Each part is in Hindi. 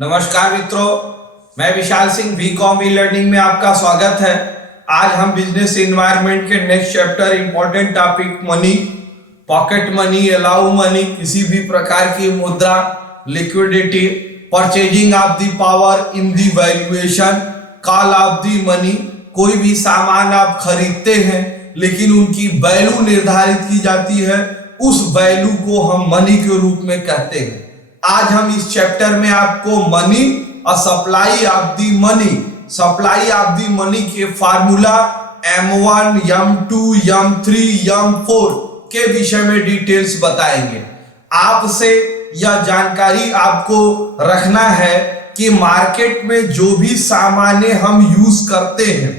नमस्कार मित्रों, मैं Vishal Singh BCom e learning में आपका स्वागत है। आज हम बिजनेस एनवायरनमेंट के next chapter important topic money, pocket money, allow money, किसी भी प्रकार की मुद्रा, liquidity, purchasing of the power in the valuation, call of the money. कोई भी सामान आप खरीदते हैं लेकिन उनकी वैल्यू निर्धारित की जाती है, उस वैल्यू को हम मनी के रूप में कहते हैं। आज हम इस चैप्टर में आपको मनी और सप्लाई ऑफ द मनी के formula M1, M2, M3, M4 के विषय में डिटेल्स बताएंगे। आपसे यह जानकारी आपको रखना है कि मार्केट में जो भी सामान हम यूज करते हैं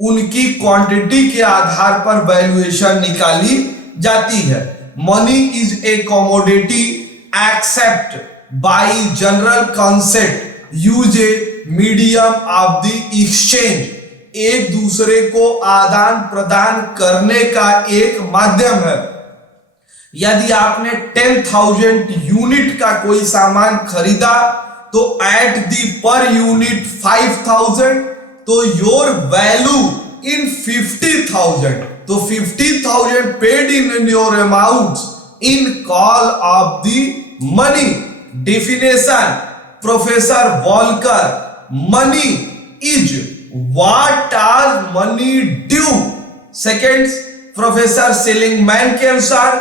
उनकी क्वांटिटी के आधार पर वैल्यूएशन निकाली जाती है। Money is a commodity except by general concept use a medium of the exchange. एक दूसरे को आदान प्रदान करने का एक माध्यम है। यदि आपने 10,000 यूनिट का कोई सामान खरीदा तो एट द पर यूनिट 5,000, तो योर वैल्यू इन 50,000, तो 50,000 paid in your amount in call of the money. Definition Professor Volcker, money is what are money due. Second, Professor Seligman के अनुसार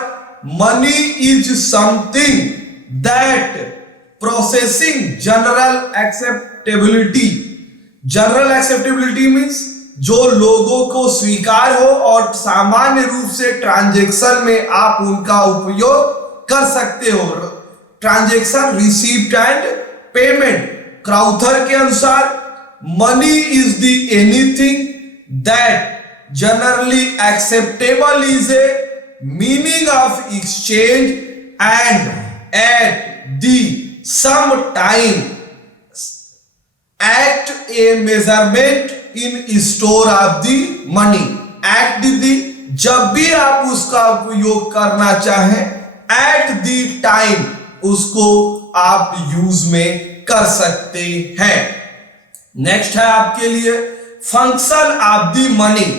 money is something that processing general acceptability. General acceptability means जो लोगों को स्वीकार हो और सामान्य रूप से ट्रांजैक्शन में आप उनका उपयोग कर सकते हो। Transaction, receipt and payment. Crowther के अनुसार money is the anything that generally acceptable is a meaning of exchange and at the same time act a measurement in store of the money. At the, जब भी आप उसका उपयोग करना चाहें, एट दी टाइम उसको आप यूज में कर सकते हैं। नेक्स्ट है आपके लिए function of the money.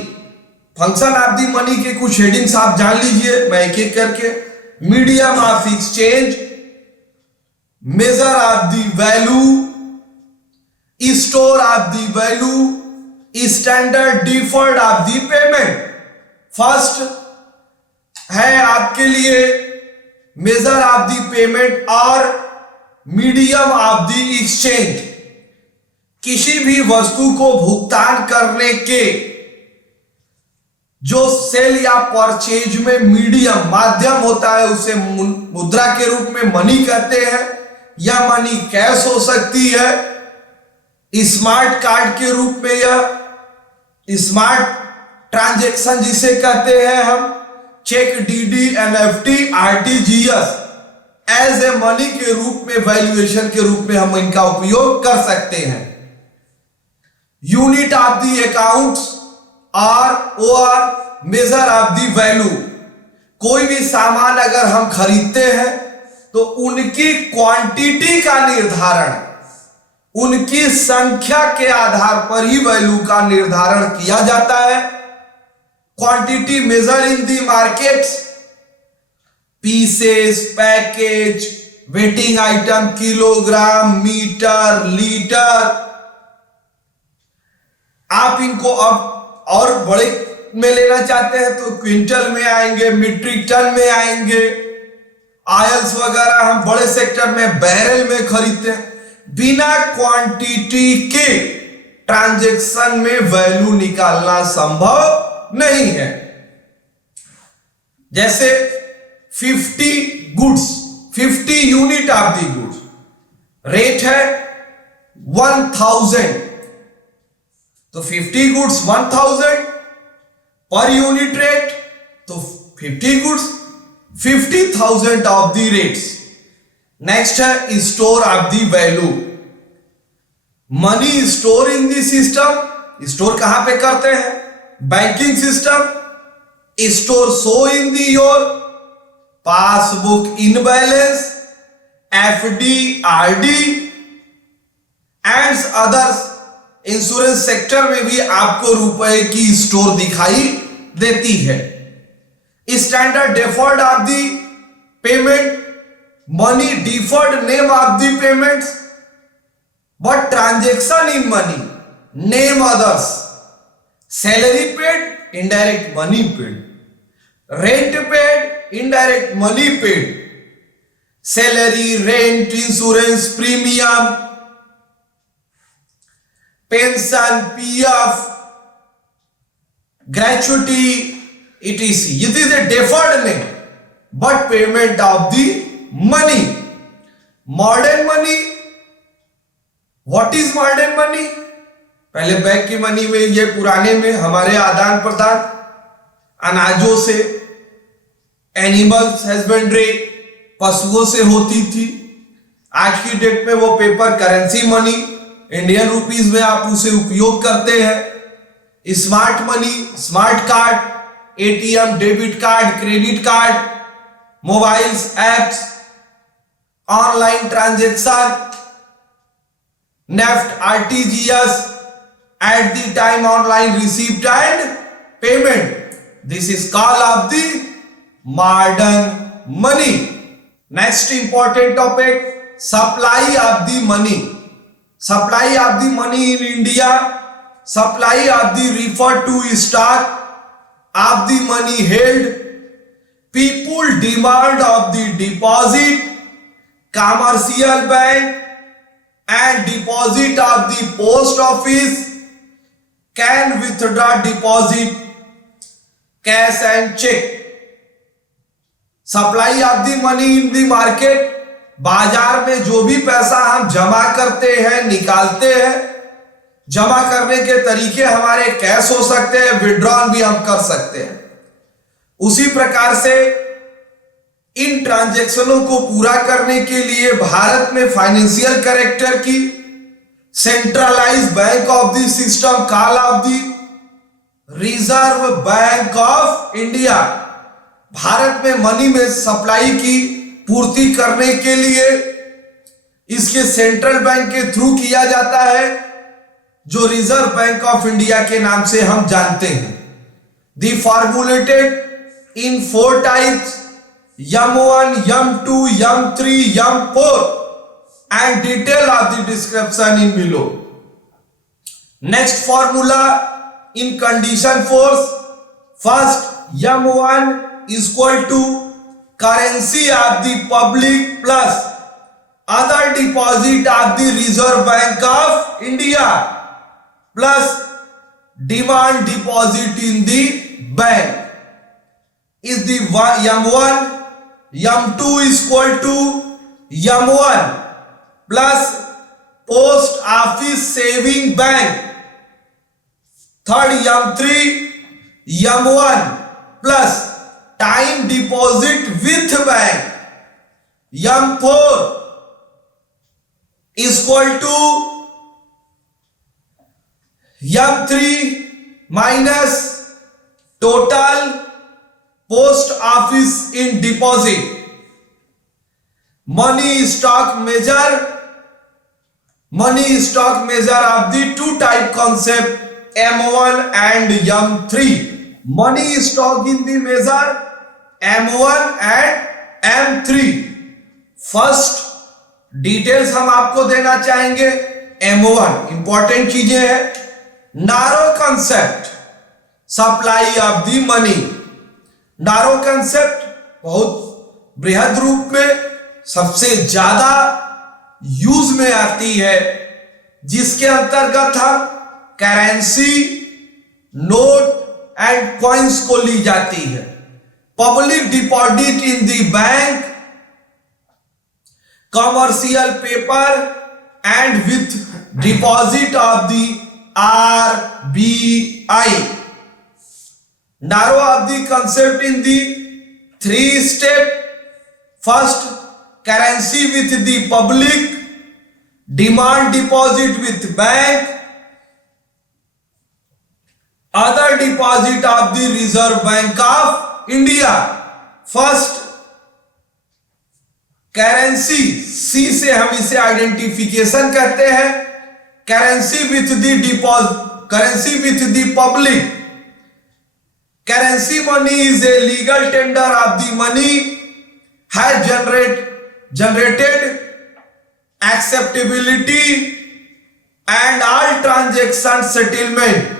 Function of the money के कुछ हेडिंग्स आप जान लीजिए, मैं एक एक करके। Medium of exchange, measure of the value, store of the value, standard deferred of the payment. First है आपके लिए मेजर ऑफ दी पेमेंट और मीडियम ऑफ दी एक्सचेंज। किसी भी वस्तु को भुगतान करने के जो सेल या परचेज में मीडियम, माध्यम होता है, उसे मुद्रा के रूप में मनी कहते हैं। यह मनी कैश हो सकती है, स्मार्ट कार्ड के रूप में, यह स्मार्ट ट्रांजैक्शन जिसे कहते हैं हम, cheque, DD, NFT, RTGS, as a money के रूप में, वैल्यूएशन के रूप में हम इनका उपयोग कर सकते हैं। यूनिट ऑफ दी अकाउंट्स और मेजर ऑफ दी वैल्यू। कोई भी सामान अगर हम खरीदते हैं तो उनकी क्वांटिटी का निर्धारण, उनकी संख्या के आधार पर ही वैल्यू का निर्धारण किया जाता है। Quantity measure in the markets, pieces, package, weighting item, kilogram, metre, litre. आप इनको अब और बड़े में लेना चाहते हैं तो क्विंटल में आएंगे, मीट्रिक टन में आएंगे। आयल्स वगैरह हम बड़े सेक्टर में बैरल में खरीदते हैं। बिना क्वांटिटी के ट्रांजैक्शन में वैल्यू निकालना संभव नहीं है। जैसे 50 goods, 50 unit of the goods, rate है 1000, तो 50 गुड्स 1000 पर यूनिट रेट, तो 50 goods 50,000 of the rates. Next है store of the value. Money store in the system. Store कहां पे करते हैं? Banking system. Store so in the your passbook in balance, FD, RD, and others, insurance sector में भी आपको रुपए की स्टोर दिखाई देती है। Standard deferred of the payment, money deferred name of the payments, but transaction in money name others, salary paid indirect money paid, rent paid indirect money paid, salary, rent, insurance premium, pension, PF, gratuity, etc. It is a deferred name, but payment of the money. Modern money. What is modern money? पहले बैंक की मनी में, ये पुराने में हमारे आदान प्रदान अनाजों से, एनिमल्स हस्बेंड्री, पशुओं से होती थी। आज की डेट में वो paper currency money, Indian rupees में आप उसे उपयोग करते हैं। Smart money, smart card, ATM, debit card, credit card, mobiles, apps, online transaction, NEFT, RTGS, at the time online receipt and payment. This is called of the modern money. Next important topic, supply of the money. Supply of the money in India, supply of the referred to stock of the money held, people demand of the deposit, commercial bank and deposit of the post office, can withdraw deposit, cash and check. Supply of the money in the market, बाजार में जो भी पैसा हम जमा करते हैं, निकालते हैं, जमा करने के तरीके हमारे कैश हो सकते हैं, विड्रॉल भी हम कर सकते हैं। उसी प्रकार से इन ट्रांजैक्शनों को पूरा करने के लिए भारत में फाइनेंशियल कैरेक्टर की centralise bank of the system call of the reserve bank of India, Bharat में मनी में सप्लाई की पूर्ति करने के लिए इसके सेंट्रल बैंक के थ्रू किया जाता है, जो रिजर्व बैंक ऑफ इंडिया के नाम से हम जानते हैं। The formulated in 4 types, M1, M2, M3, M4 and detail of the description in below. Next formula in condition force, first M1 is equal to currency of the public plus other deposit of the Reserve Bank of India plus demand deposit in the bank is the M1. M2 is equal to M1 plus post office saving bank. Third M3, M1 plus time deposit with bank. M4 is equal to M3 minus total post office in deposit. Money stock measure of the two type concept M1 and M3. Money stock in the measure M1 and M3. First details हम आपको देना चाहेंगे। M1 इंपॉर्टेंट चीजें हैं। Narrow concept, supply of the money. Narrow concept बहुत बृहद रूप में सबसे ज्यादा यूज में आती है, जिसके अंतर्गत हम करेंसी, नोट एंड कॉइन्स को ली जाती है। Public deposit in the bank, commercial paper and with deposit of the RBI. Narrow of the concept in the 3 step. First, currency with the public, demand deposit with bank, other deposit of the Reserve Bank of India. First, currency, C से हम इसे आइडेंटिफिकेशन कहते हैं। currency with the deposit, currency with the public. Currency money is a legal tender of the money has generated acceptability and all transaction settlement.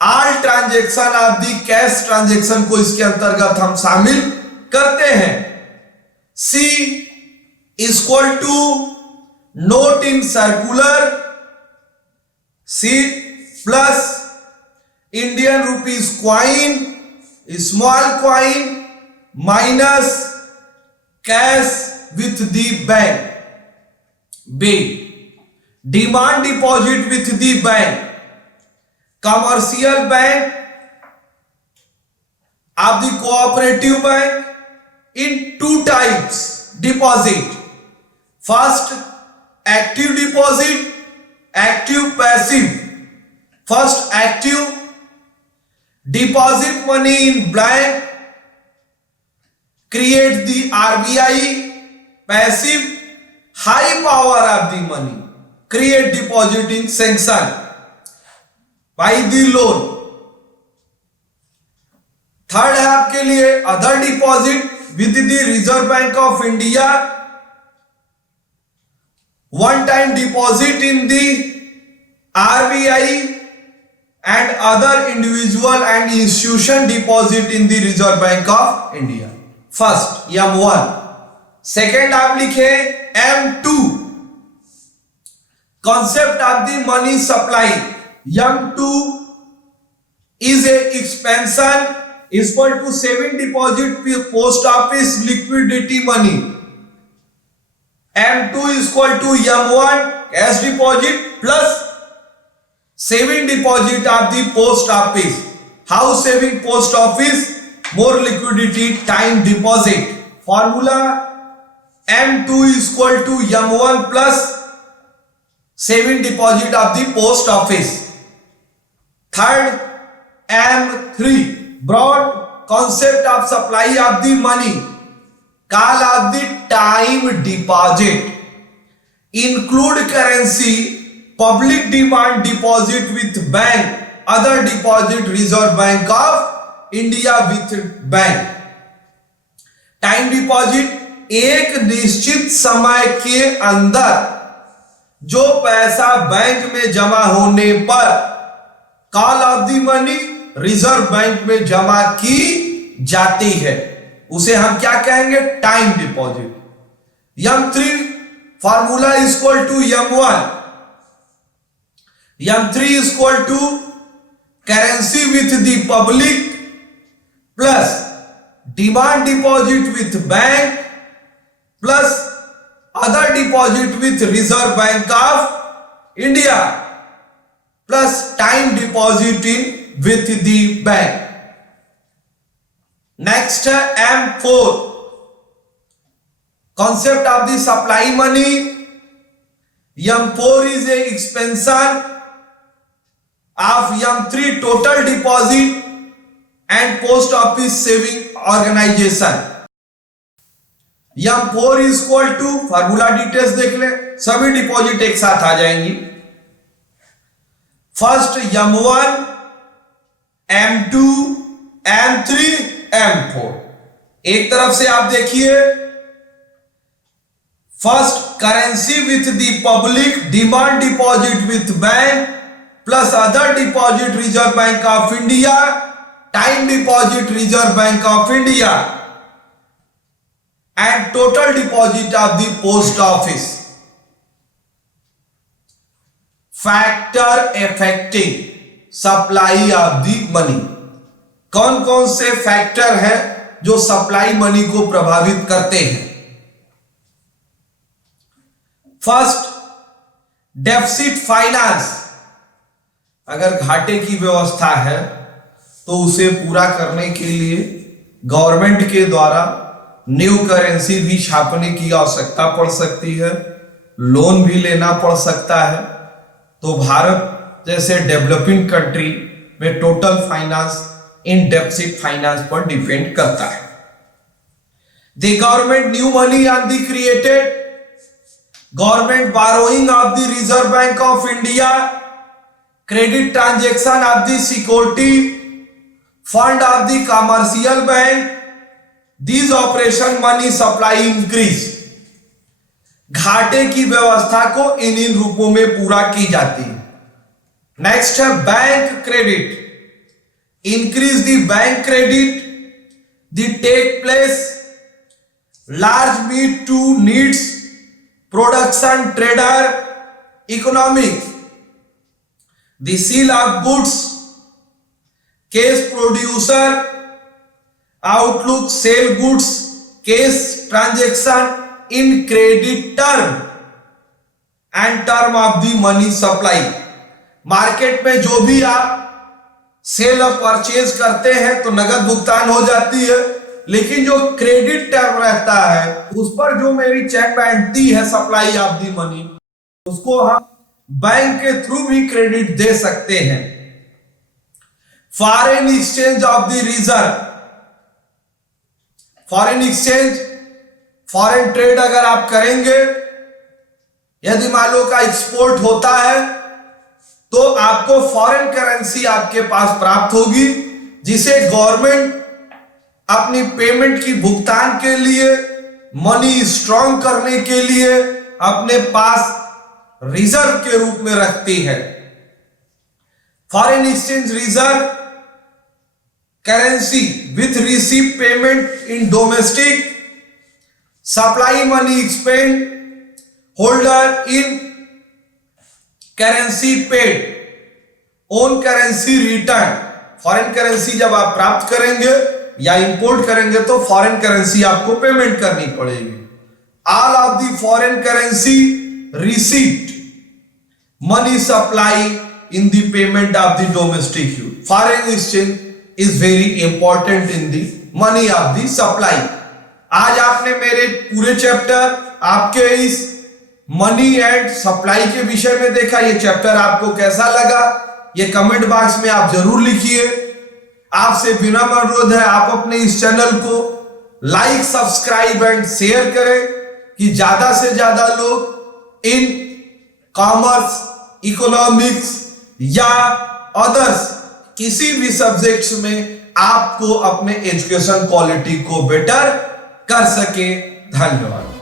All transaction of the cash transaction को इसके अंतर्गत हम शामिल करते हैं. C is equal to note in circular C plus Indian rupees coin, small coin minus cash with the bank. B. Demand deposit with the bank. Commercial bank of the cooperative bank in two types deposit. First, active deposit, active passive. First, active deposit money in blank create the RBI. Passive, high power of the money create deposit in sanction by the loan. Third है आपके लिए other deposit with the reserve bank of India. One time deposit in the RBI and other individual and institution deposit in the Reserve Bank of India. First M1. Second आप लिखे M2. Concept of the money supply. M2 is a expansion is equal to saving deposit post office liquidity money. M2 is equal to M1 cash deposit plus saving deposit of the post office. House saving post office, more liquidity, time deposit. Formula M2 is equal to M1 plus saving deposit of the post office. Third, M3, broad concept of supply of the money. Call of the time deposit. Include currency, public demand deposit with bank, other deposit Reserve Bank of India with bank. Time deposit एक निश्चित समय के अंदर जो पैसा बैंक में जमा होने पर call of the money reserve bank में जमा की जाती है उसे हम क्या कहेंगे? Time deposit. M3 formula is equal to M1. M3 is equal to currency with the public plus demand deposit with bank plus other deposit with Reserve Bank of India plus time deposit in with the bank. Next M4, concept of the supply money. M4 is a expansion of M3 total deposit and post office saving organization. M4 is equal to formula details देख ले, सभी डिपॉजिट एक साथ आ जाएंगी. First M1, M2, M3, M4. एक तरफ से आप देखिए first currency with the public demand deposit with bank plus other deposit Reserve Bank of India, time deposit Reserve Bank of India and total deposit of the post office. Factor affecting supply of the money. कौन कौन से फैक्टर हैं जो सप्लाई मनी को प्रभावित करते हैं? First, deficit finance. अगर घाटे की व्यवस्था है तो उसे पूरा करने के लिए गवर्नमेंट के द्वारा न्यू करेंसी भी छापने की आवश्यकता पड़ सकती है, लोन भी लेना पड़ सकता है. तो भारत जैसे डेवलपिंग कंट्री में टोटल फाइनेंस इन डेफिसिट फाइनेंस पर डिपेंड करता है. The government new money on the created government burrowing of the reserve bank of India, credit transaction of the security fund of the commercial bank, these operation money supply increase. घाटे की व्यवस्था को इन रूपों में पूरा की जाती है। नेक्स्ट है bank credit, increase the bank credit the take place large meet to needs production trader economics, the sale of goods case producer outlook sale goods case transaction in credit term and term of the money supply. Market में जो भी आप सेल और परचेज करते हैं तो नगद भुगतान हो जाती है, लेकिन जो क्रेडिट टर्म रहता है उस पर जो मेरी चेक बैठती है सप्लाई ऑफ द मनी, उसको हम बैंक के थ्रू भी क्रेडिट दे सकते हैं। Foreign exchange of the reserve, foreign exchange foreign trade अगर आप करेंगे, यदि मान लो का एक्सपोर्ट होता है तो आपको फॉरेन करेंसी आपके पास प्राप्त होगी, जिसे गवर्नमेंट अपनी पेमेंट की भुगतान के लिए, मनी स्ट्रॉन्ग करने के लिए अपने पास रिजर्व के रूप में रखती है। Foreign exchange reserve currency with receive payment in domestic supply money expand holder in currency paid own currency return. Foreign currency जब आप प्राप्त करेंगे या इंपोर्ट करेंगे तो फॉरेन करेंसी आपको पेमेंट करनी पड़ेगी। All of the foreign currency receipt money supply in the payment of the domestic use. Foreign exchange is very important in the money of the supply. आज आपने मेरे पूरे चैप्टर आपके इस मनी एंड सप्लाई के विषय में देखा। ये चैप्टर आपको कैसा लगा ये कमेंट बॉक्स में आप जरूर लिखिए। आपसे विनम्र अनुरोध है आप अपने इस चैनल को लाइक, सब्सक्राइब एंड शेयर करें कि ज्यादा से ज्यादा लोग इन कॉमर्स, इकोनॉमिक्स या अदर्स किसी भी सब्जेक्ट्स में आपको अपने एजुकेशन क्वालिटी को बेटर कर सके। धन्यवाद।